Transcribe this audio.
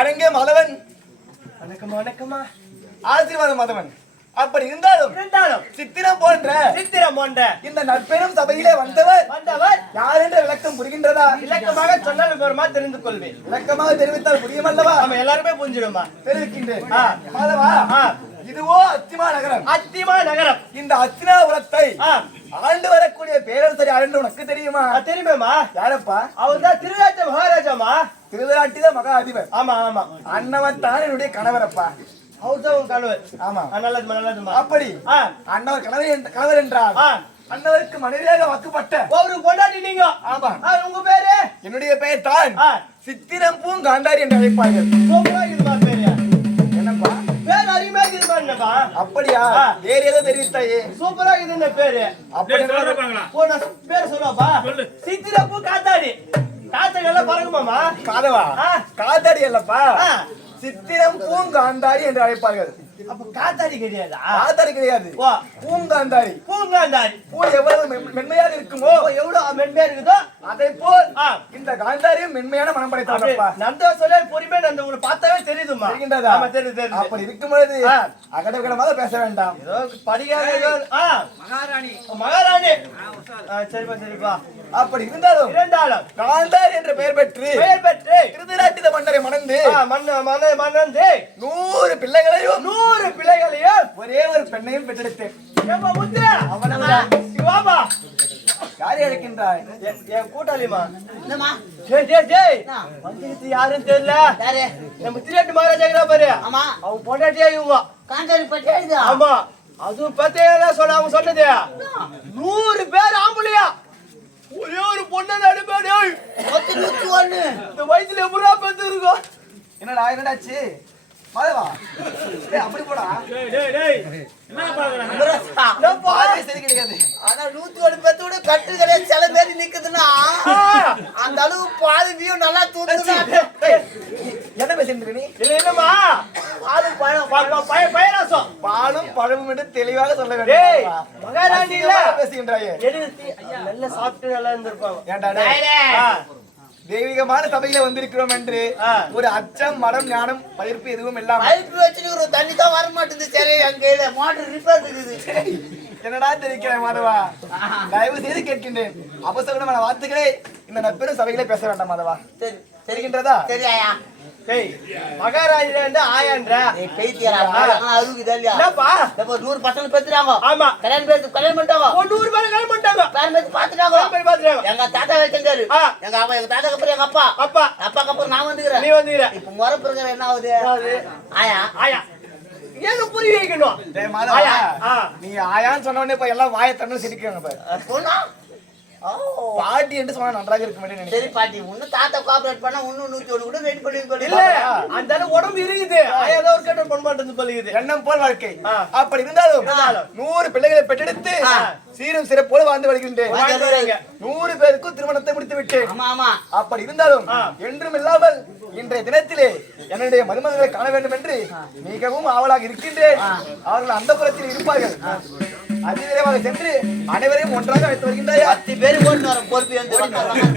வணக்கம் யாரெங்கே மாதவன்? வணக்கம் வணக்கம்மா. ஆசீர்வாத மாதவன். அப்படி இருந்தாலும் இருந்தாலும் சித்திரம் போன்ற சித்திரம் போன்ற இந்த நற்பெரும் சபையிலே வந்தவர் வந்தவர் யார் என்ற விளக்கம் புரிகின்றதா? இலக்கமாக சொன்னால் விவரமா தெரிந்து கொள்வேன். விளக்கமாக தெரிவித்தால் புரியுமல்லவா? நம்ம எல்லாருமே புரிஞ்சிடுமா தெரிவிக்கின்றேன். மாதவா. இதுவோ அத்திமா நகரம். அத்திமா நகரம். இந்த அத்தினாபுரத்தை ஆண்டு வரக்கூடிய பேரரசர் என்று உனக்கு தெரியுமா? அது தெரியுமேம்மா. யாரப்பா? அவர் தான் திருநாட்டு மகாராஜாமா திருவிழாட்டித மகா அதிபர் ஆமா ஆமா. அண்ணவன் தான் என்னுடைய கணவரப்பா. அவர் தான் உன் கணவர் ஆமா ஆ, நல்லதுமா நல்லதுமா அப்படி. அண்ணவர் கணவர் என்ற- கணவர் என்றால் ஆ. அண்ணவருக்கு மனைவியாக வாக்குப்பட்ட ஒரு பொண்டாட்டி நீங்க. ஆமா. உங்க பேரு? என்னுடைய பெயர் தான் சித்திரம் பூங்காண்டாரி என்று அழைப்பார்கள். சூப்பரா இருக்குமா பேரு என்னப்பா? பேர் அருமையா இருக்குமா என்னப்பா? அப்படியா. வேற ஏதோ தெரிவித்தாயே? சூப்பரா இந்த பேரு? அப்படி பேர் சொல்லப்பா சித்திரப்பூ காத்தாடி காத்தாடியெல்லாம் பறக்குமாமா காதவா? ஆ. காத்தாடி அல்லப்பா? ஆ. சித்திரம் பூங்காந்தாரி என்று அழைப்பார்கள். அப்ப காத்தாடி கிடையாதா? காத்தாடி கிடையாது. ஓ. பூங்காந்தாரி பூங்காந்தாடி. பூ எவ்வளவு மென்- மென்மையாக இருக்குமோ? எவ்வளவு மென்மையா இருக்குதோ? அதை போல். இந்த காந்தாரியும் மென்மையான மனம் அப்படி படைத்தவரப்பா நந்த சொல்ல பொறுமையா நந்த உங்களை பார்த்தாவே தெரியுதுமா தெரிகின்றதா? தெரியுது அப்படி இருக்கும் பொழுது. அகடகடமாக பேச வேண்டாம். ஏதோ படிக்காத மகாராணி. மகாராணி. சரிப்பா சரிப்பா. அப்படி இருந்தாலும் இரண்டாலும் காந்தாரி என்ற பெயர் பெற்று பெயர் பெற்று திருதராட்டித மன்னரை மணந்து மன்ன மன்ன மன்னந்து நூறு பிள்ளைகளையும் நூறு பிள்ளைகளையும் ஒரே ஒரு பெண்ணையும் பெற்றெடுத்தேன். அவனவன் வாப்பா. யாரை அழைக்கின்றாய்? என் கூட்டாளிமா டேய் டேய் என்ன? வந்துட்டு யாருன்னு தெரியல. யாரு? நம்ம திருட்டு மகாராஜா பாரு. ஆமா. அவன் பொண்டாட்டியா இவங்க. காந்தாரி பட்டியா ஆமா. அதுவும் பத்தேல சொல்ல அவன் சொன்னது நூறு பேர் ஆம்பளையா? ஒரே ஒரு பொண்ணு நடுப்பேடு நூத்தி ஒண்ணு இந்த வயசுல எப்படா பெத்து இருக்கும் என்னடா என்னடாச்சு? மாதவா டேய், அப்படி போடா? பார்வை சரி கிடையாது ஆனா நூத்தி ஒண்ணு பேத்து விட கட்டு கிடையாது சில பேர் நிக்குதுன்னா அந்த அளவு பால் வியூ நல்லா தூண்டுதுன்னா டேய், என்ன பேசிட்டு நீ இல்ல என்னம்மா பாலும் பயராசம் பாலும் பழமும் என்று தெளிவாக சொல்ல வேண்டும் மகாராணி இல்ல பேசுகின்றாயே நல்லா சாப்பிட்டு நல்லா இருந்திருப்பாங்க. ஏன்டா தெய்வீகமான சபையில வந்திருக்கிறோம் என்று. ஒரு அச்சம் மடம் ஞானம் பயிர்ப்பு எதுவும் இல்லாம பைப் வச்சுட்டு தண்ணி தான் வர மாட்டேங்குது சரி கையில மோட்டர் ரிப்பேர் இருக்குது. என்னடா தெரிவிக்கிறேன் மாதவா? தயவு செய்து கேட்கின்றேன். அபசகுணமான வார்த்தைகளை இந்த நட்பெரும் சபையிலே பேச வேண்டாம் மாதவா. சரி தெரிகின்றதா? சரி ஆயா டேய் மகாராஜா ஆயான்ற. ஏய் பெய்தியரா அருகுதா இல்லையா? என்னப்பா? இப்போ நூறு பசங்க பெத்துறாங்க ஆமா. கல்யாணம் பேருக்கு கல்யாணம் பண்ணிட்டாங்க. ஒரு நூறு பேர் கல்யாணம் பண்ணிட்டாங்க. பேர் பேத்து பாத்துட்டாங்க போய் பாத்துறாங்க எங்க தாத்தா வச்சிருந்தாரு ஆ. எங்க அப்பா எங்க தாத்தாக்கு அப்புறம் எங்க அப்பா? அப்பா. அப்பாக்கு அப்புறம் நான் வந்துக்கிறேன். நீ வந்துக்கிற. இப்ப முறை பிரகாரம் என்ன ஆகுது? ஆயா. ஆயா. ஏன்னு புரிய வைக்கணும். நீ ஆயான்னு சொன்ன உடனே இப்ப எல்லாம் வாயை தண்ணு சிரிக்கிறாங்க பாரு. சொன்னா ஓ பாட்டி என்று சொன்னா நன்றாக நினைக்கிறேன் சரி பாட்டி இன்னும் தாத்தா கோஆபரேட் பண்ணா இன்னும் நூத்தி ஒண்ணு கூட வெயிட் பண்ணி இல்ல அந்த உடம்பு இருக்குது ஏதோ ஒரு கேட்டு பண்ண மாட்டேன்னு பழுகுது. எண்ணம் போல் வாழ்க்கை. அப்படி இருந்தாலும். நூறு பிள்ளைகளை பெற்றெடுத்து. சீரும் சிறப்போடு வாழ்ந்து வருகின்றேன். நூறு பேருக்கும் திருமணத்தை முடித்து விட்டேன் அப்படி இருந்தாலும். என்றும் இல்லாமல் இன்றைய தினத்திலே என்னுடைய மருமகளை காண வேண்டும் என்று மிகவும் ஆவலாக இருக்கின்றேன். அவர்கள் அந்த புறத்தில் இருப்பார்கள். அதிவிரைவாக சென்று அனைவரையும் ஒன்றாக அழைத்து வருகின்றாயா? பத்து பேர் ஓட்டு வர பொறுப்பு ஓடிட்டு வரேன்.